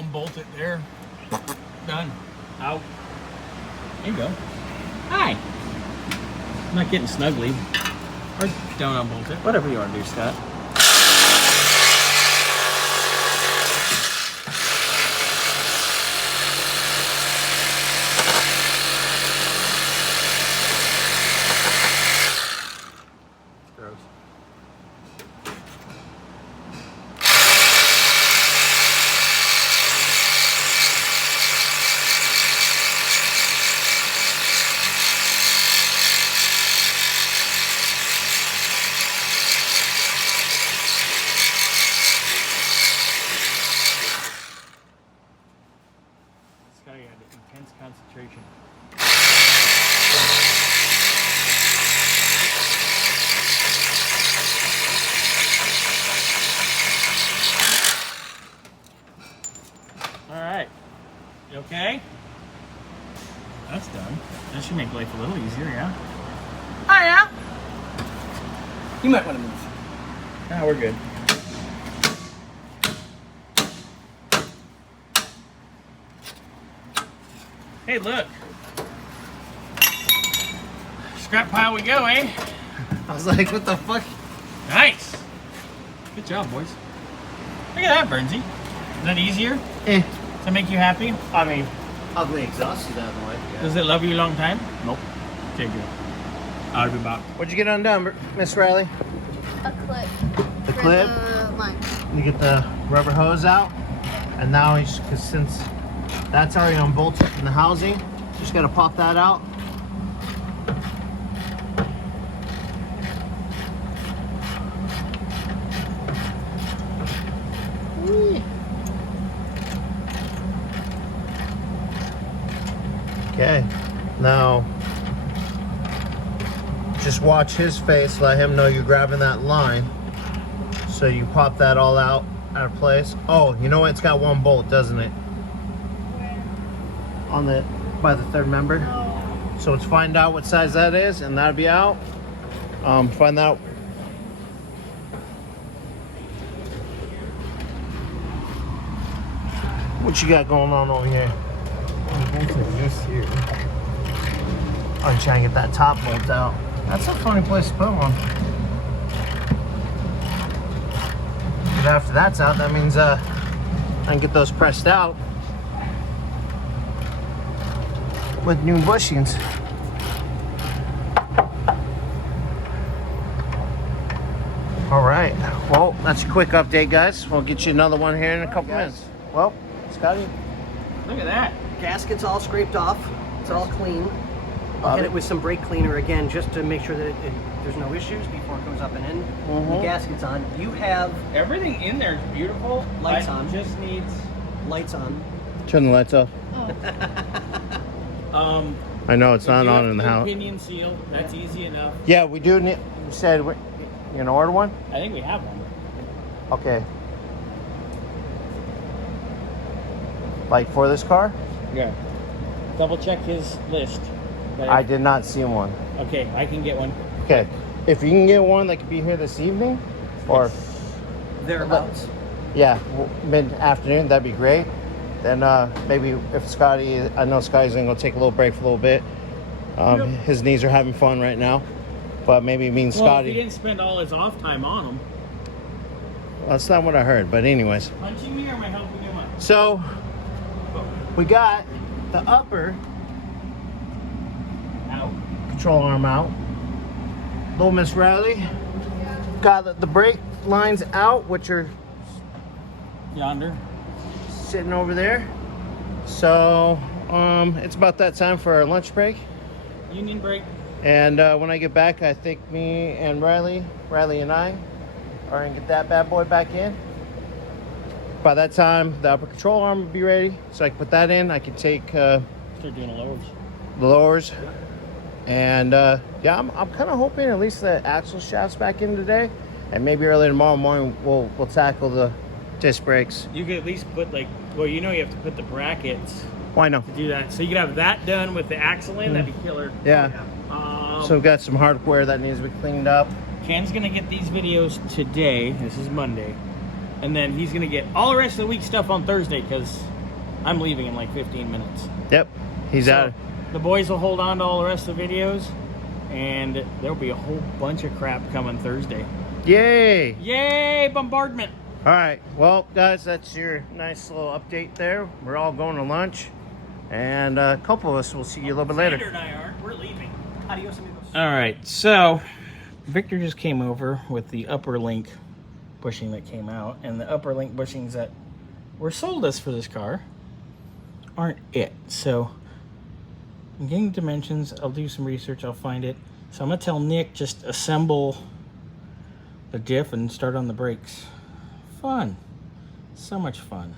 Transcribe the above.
unbolt it there. Done. Out. There you go. Hi. I'm not getting snuggly. Or don't unbolt it. Whatever you want to do, Scott. Gross. Scott, you had intense concentration. All right. You okay? That's done. That should make life a little easier, yeah? Oh yeah. You might want to move. Yeah, we're good. Hey, look. Scrap pile we go, eh? I was like, what the fuck? Nice. Good job, boys. Look at that, Bernsey. Is that easier? Eh. Does that make you happy? I mean, ugly exhaust is out of the way. Yeah. Does it love you a long time? Nope. Okay, good. I'll be back. What'd you get undone, Miss Riley? A clip. The for clip? The line. You get the rubber hose out, and now because since that's already unbolted from the housing, just gotta pop that out. Whee. Okay, now just watch his face, let him know you're grabbing that line. So you pop that all out of place. Oh, you know what? It's got one bolt, doesn't it? On the by the third member. Oh. So let's find out what size that is, and that'll be out. Find out. What you got going on over here? This here. I'm trying to get that top bolt out. That's a funny place to put one. But after that's out, that means I can get those pressed out with new bushings. All right. Well, that's a quick update, guys. We'll get you another one here in a couple minutes. Well, Scotty. Look at that. Gasket's all scraped off. It's all clean. I'll hit it with some brake cleaner again just to make sure that there's no issues before it goes up and in. The gasket's on. You have Everything in there is beautiful. Lights It on. Just needs. lights on. Turn the lights off. I know it's not on in the house. Pinion seal. That's easy enough. Yeah, we do need. You said you're gonna order one. I think we have one. Okay. Like for this car? Yeah. Double check his list. But I did not see one. Okay, I can get one. Okay. If you can get one that could be here this evening, or Thereabouts. yeah, mid-afternoon, that'd be great. Then maybe if Scotty, I know Scotty's gonna go take a little break for a little bit. His knees are having fun right now, but maybe me and Well, Scotty. if he didn't spend all his off time on them. Well, that's not what I heard, but anyways. Punching me or am I helping him up? So we got the upper Out. control arm out. Little Miss Riley got the brake lines out, which are Yonder. sitting over there. So it's about that time for our lunch break. Union brake. And when I get back, I think me and Riley and I are gonna get that bad boy back in. By that time, the upper control arm will be ready, so I can put that in. I can take Start doing the lowers. the lowers, and yeah, I'm kind of hoping at least the axle shaft's back in today, and maybe early tomorrow morning we'll tackle the disc brakes. You could at least put you have to put the brackets Why not? to do that. So you could have that done with the axle in. That'd be killer. Yeah. So we've got some hardware that needs to be cleaned up. Ken's gonna get these videos today. This is Monday, and then he's gonna get all the rest of the week stuff on Thursday because I'm leaving in like 15 minutes. Yep. He's So, out. the boys will hold on to all the rest of the videos, and there'll be a whole bunch of crap coming Thursday. Yay! Yay, bombardment! All right. Well, guys, that's your nice little update there. We're all going to lunch, and a couple of us will see you a little bit later. Xander and I aren't. We're leaving. Adios, amigos. All right, so Victor just came over with the upper link bushing that came out, and the upper link bushings that were sold us for this car aren't it. So I'm getting dimensions. I'll do some research. I'll find it. So I'm gonna tell Nick just assemble the diff and start on the brakes. Fun, so much fun.